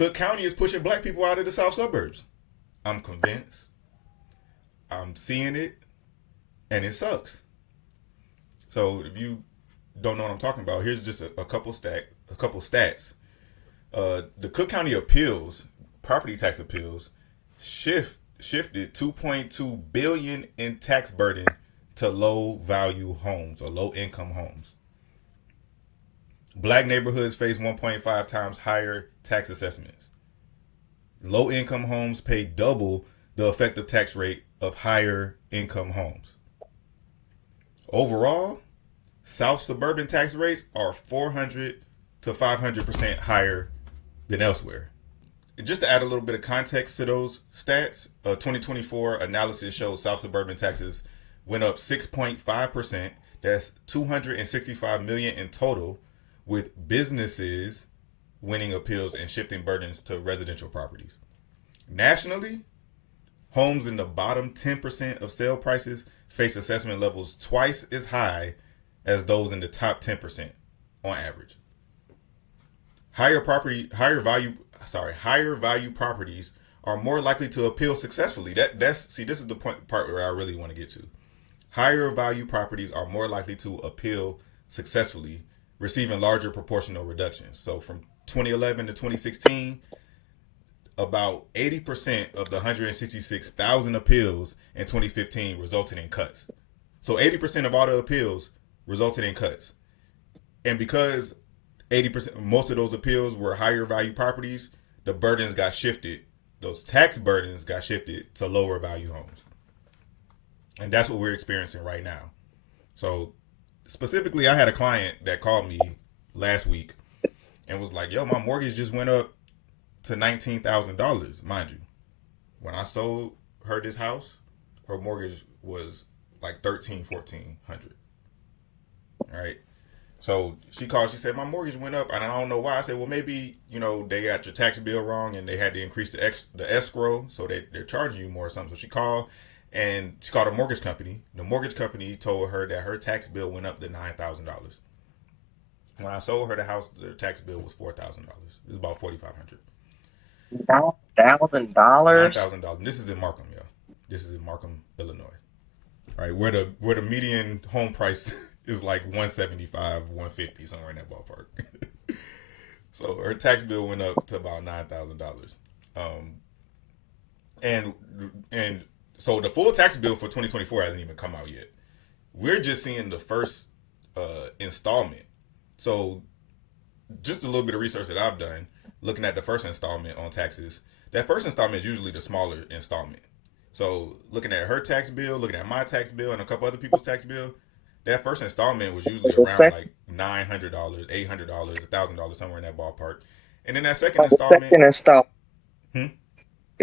Cook County is pushing black people out of the south suburbs. I'm convinced. I'm seeing it, and it sucks. So if you don't know what I'm talking about, here's just a couple stats. The Cook County appeals, property tax appeals, shifted 2.2 billion in tax burden to low value homes or low income homes. Black neighborhoods face 1.5 times higher tax assessments. Low income homes pay double the effective tax rate of higher income homes. Overall, South suburban tax rates are 400 to 500% higher than elsewhere. And just to add a little bit of context to those stats, a 2024 analysis shows South suburban taxes went up 6.5%. That's 265 million in total, with businesses winning appeals and shifting burdens to residential properties. Nationally, homes in the bottom 10% of sale prices face assessment levels twice as high as those in the top 10% on average. Higher value properties are more likely to appeal successfully. This is the part where I really want to get to. Higher value properties are more likely to appeal successfully, receiving larger proportional reductions. So from 2011 to 2016, about 80% of the 166,000 appeals in 2015 resulted in cuts. So 80% of all the appeals resulted in cuts. And because 80%, most of those appeals were higher value properties, the burdens got shifted. Those tax burdens got shifted to lower value homes. And that's what we're experiencing right now. So specifically, I had a client that called me last week and was like, yo, my mortgage just went up to $19,000. Mind you, when I sold her this house, her mortgage was like $1,400. All right. So she called, she said, my mortgage went up and I don't know why. I said, well, maybe, they got your tax bill wrong and they had to increase the escrow. So they're charging you more or something. So she called a mortgage company. The mortgage company told her that her tax bill went up to $9,000. When I sold her the house, the tax bill was $4,000. It was about $4,500. $9,000? $9,000. This is in Markham, yo. This is in Markham, Illinois. All right, where the median home price is like 175, 150, somewhere in that ballpark. So her tax bill went up to about $9,000. And so the full tax bill for 2024 hasn't even come out yet. We're just seeing the first installment. So just a little bit of research that I've done, looking at the first installment on taxes, that first installment is usually the smaller installment. So looking at her tax bill, looking at my tax bill, and a couple other people's tax bill, that first installment was usually around like $900, $800, $1,000, somewhere in that ballpark. And then that second installment.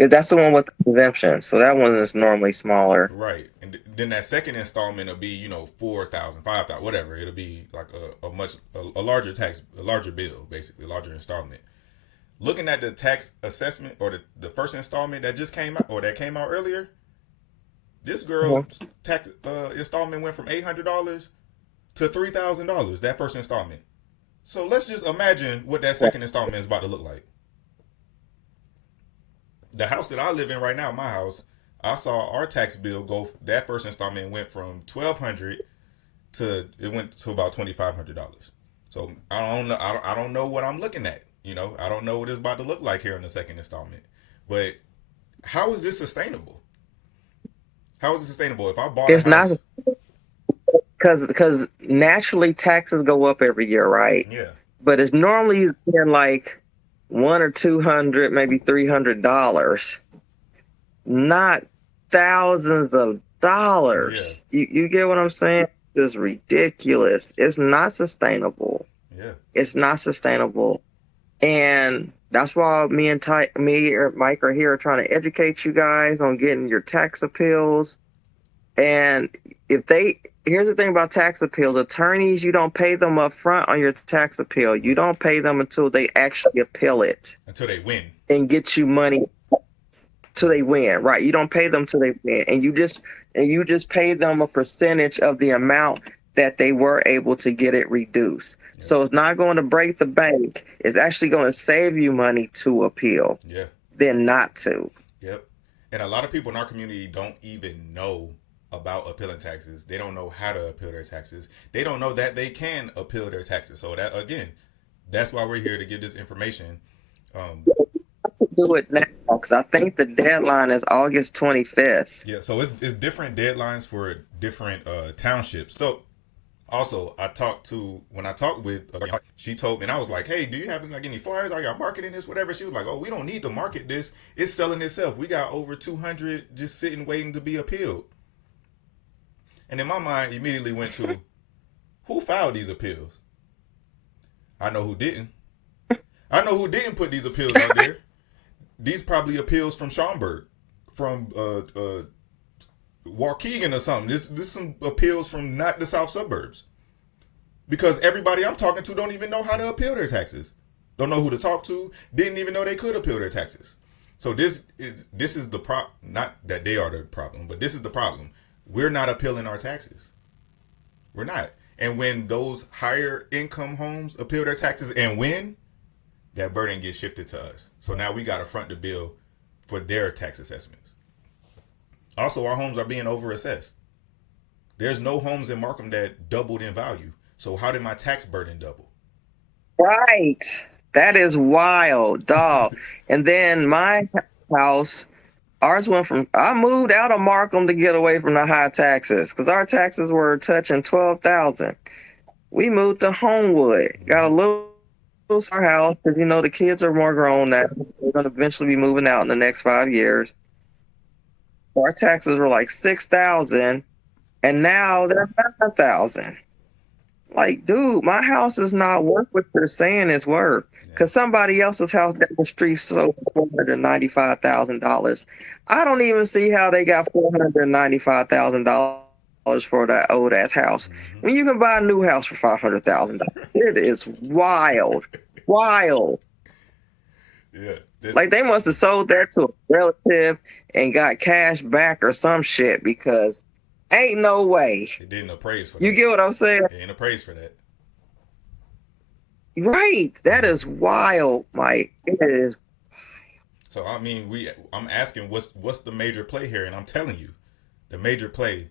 That's the one with the exemption. So that one is normally smaller. Right. And then that second installment will be, $4,000, $5,000, whatever. It'll be like a larger bill, basically, a larger installment. Looking at the tax assessment or the first installment that just came out or that came out earlier, this girl's tax installment went from $800 to $3,000, that first installment. So let's just imagine what that second installment is about to look like. The house that I live in right now, my house, I saw our tax bill go. That first installment went from $1,200 to about $2,500. So I don't know what I'm looking at. I don't know what it's about to look like here in the second installment. But how is this sustainable? How is it sustainable? If I bought It's a house, not because naturally taxes go up every year, right? Yeah. But it's normally in like $100 or $200, maybe $300, not thousands of dollars. Yeah. You get what I'm saying? It's ridiculous. It's not sustainable. Yeah. It's not sustainable. And that's why me and Mike are here trying to educate you guys on getting your tax appeals. And here's the thing about tax appeals, attorneys, you don't pay them up front on your tax appeal. You don't pay them until they actually appeal it. Until they win. And get you money till they win, right? You don't pay them till they win. And you just pay them a percentage of the amount that they were able to get it reduced. Yep. So it's not going to break the bank. It's actually going to save you money to appeal Yeah. than not to. Yep. And a lot of people in our community don't even know about appealing taxes. They don't know how to appeal their taxes. They don't know that they can appeal their taxes. So that, again, that's why we're here to give this information. To do it now, because I think the deadline is August 25th. Yeah, so it's different deadlines for different townships. So also, when I talked with, she told me, and I was like, hey, do you have like any flyers? Are y'all marketing this, whatever? She was like, oh, we don't need to market this. It's selling itself. We got over 200 just sitting waiting to be appealed. And then my mind immediately went to, who filed these appeals? I know who didn't. I know who didn't put these appeals out there. These probably appeals from Schaumburg, from Waukegan or something. This some appeals from not the south suburbs. Because everybody I'm talking to don't even know how to appeal their taxes. Don't know who to talk to. Didn't even know they could appeal their taxes. So this is the not that they are the problem, but this is the problem. We're not appealing our taxes. We're not. And when those higher income homes appeal their taxes and win, that burden gets shifted to us. So now we got to front the bill for their tax assessments. Also, our homes are being overassessed. There's no homes in Markham that doubled in value. So how did my tax burden double? Right. That is wild, dog. And then my house, ours went from, I moved out of Markham to get away from the high taxes because our taxes were touching 12,000. We moved to Homewood, got a little our house because the kids are more grown now. We're going to eventually be moving out in the next 5 years. Our taxes were like 6,000, and now they're 5,000. Like, dude, my house is not worth what you're saying it's worth. Because somebody else's house down the street sold for $495,000. I don't even see how they got $495,000 for that old ass house. Mm-hmm. When you can buy a new house for $500,000. It is wild. Wild. Yeah. Like they must have sold that to a relative and got cash back or some shit because ain't no way. It didn't appraise for that. You get what I'm saying? It ain't appraised for that. Right. That is wild, Mike. It is. So I mean, I'm asking what's the major play here, and I'm telling you, the major play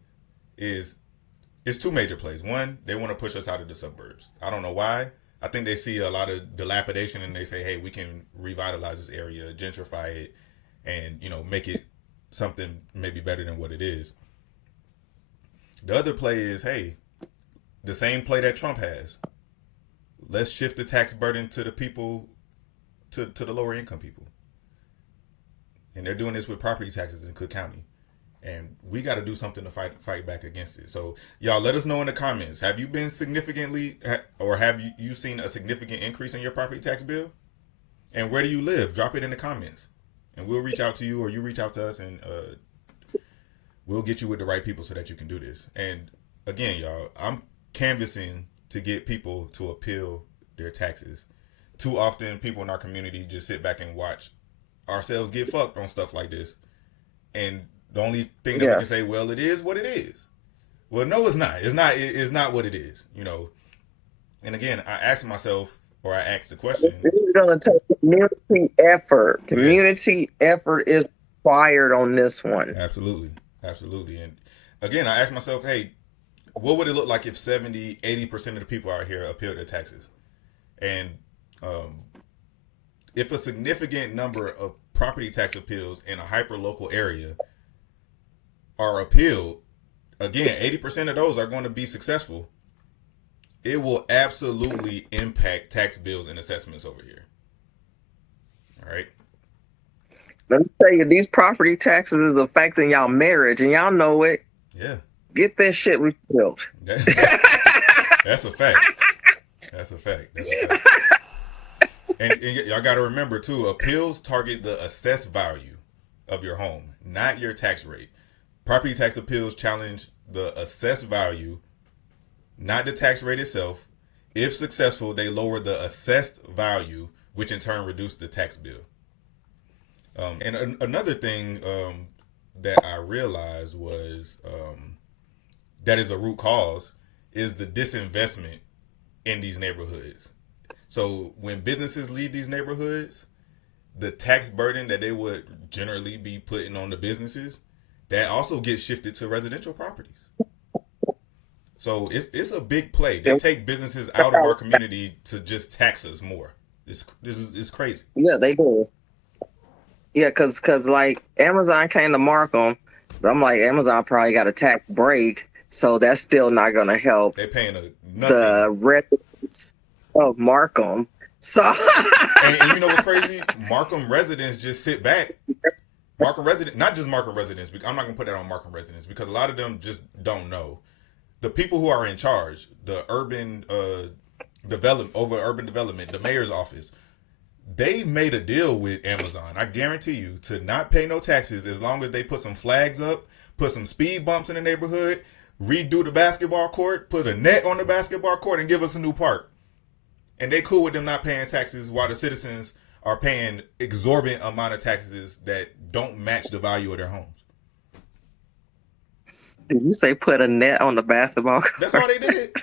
is two major plays. One, they want to push us out of the suburbs. I don't know why. I think they see a lot of dilapidation and they say, hey, we can revitalize this area, gentrify it, and make it something maybe better than what it is. The other play is, hey, the same play that Trump has. Let's shift the tax burden to the people, to the lower income people. And they're doing this with property taxes in Cook County. And we got to do something to fight back against it. So y'all let us know in the comments. Have you been significantly, or have you seen a significant increase in your property tax bill? And where do you live? Drop it in the comments. And we'll reach out to you, or you reach out to us, and we'll get you with the right people so that you can do this. And again, y'all, I'm canvassing to get people to appeal their taxes. Too often, people in our community just sit back and watch ourselves get fucked on stuff like this. And the only thing that we can say, well, it is what it is. Well, no, it's not. It's not what it is, And again, I asked myself, or I asked the question. It's going to take community effort. Community effort is required on this one. Absolutely. Absolutely. And again, I asked myself, hey, what would it look like if 70, 80% of the people out here appealed their taxes? And if a significant number of property tax appeals in a hyper-local area are appealed, again, 80% of those are going to be successful. It will absolutely impact tax bills and assessments over here. All right. Let me tell you, these property taxes is affecting y'all marriage, and y'all know it. Yeah. Get that shit repealed. That's a fact. That's a fact. And y'all got to remember, too, appeals target the assessed value of your home, not your tax rate. Property tax appeals challenge the assessed value, not the tax rate itself. If successful, they lower the assessed value, which in turn reduce the tax bill. And another thing that I realized was that is a root cause is the disinvestment in these neighborhoods. So when businesses leave these neighborhoods, the tax burden that they would generally be putting on the businesses, that also gets shifted to residential properties. So it's a big play. They take businesses out of our community to just tax us more. It's crazy. Yeah, they do. Yeah, cause like Amazon came to Markham, but I'm like Amazon probably got a tax break, so that's still not gonna help They paying nothing. the residents of Markham. So And you know what's crazy? Markham residents just sit back. Markham resident, not just Markham residents. I'm not gonna put that on Markham residents because a lot of them just don't know. The people who are in charge, the urban urban development, the mayor's office, they made a deal with Amazon. I guarantee you to not pay no taxes as long as they put some flags up, put some speed bumps in the neighborhood, redo the basketball court, put a net on the basketball court, and give us a new park. And they cool with them not paying taxes while the citizens are paying exorbitant amount of taxes that don't match the value of their homes. did you say put a net on the basketball court? That's all they did.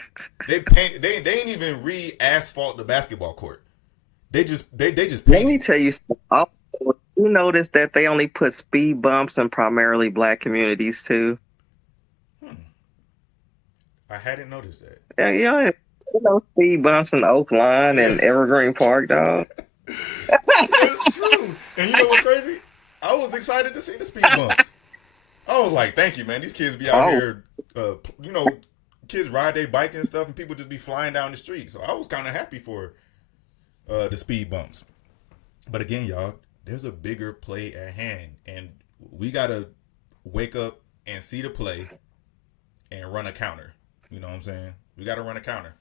They ain't even re-asphalt the basketball court. They just Let painted. me tell you something. Also, you notice that they only put speed bumps in primarily black communities too. I hadn't noticed that. Yeah, you know, speed bumps in Oak Line and Evergreen Park, dog. It's true. And you know what's crazy? I was excited to see the speed bumps. I was like, thank you, man. These kids be out here, kids ride their bike and stuff, and people just be flying down the street. So I was kind of happy for the speed bumps. But again, y'all, there's a bigger play at hand, and we got to wake up and see the play and run a counter. You know what I'm saying? We got to run a counter.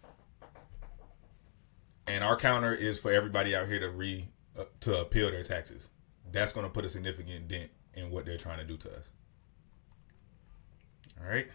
And our counter is for everybody out here to appeal their taxes. That's going to put a significant dent in what they're trying to do to us. All right.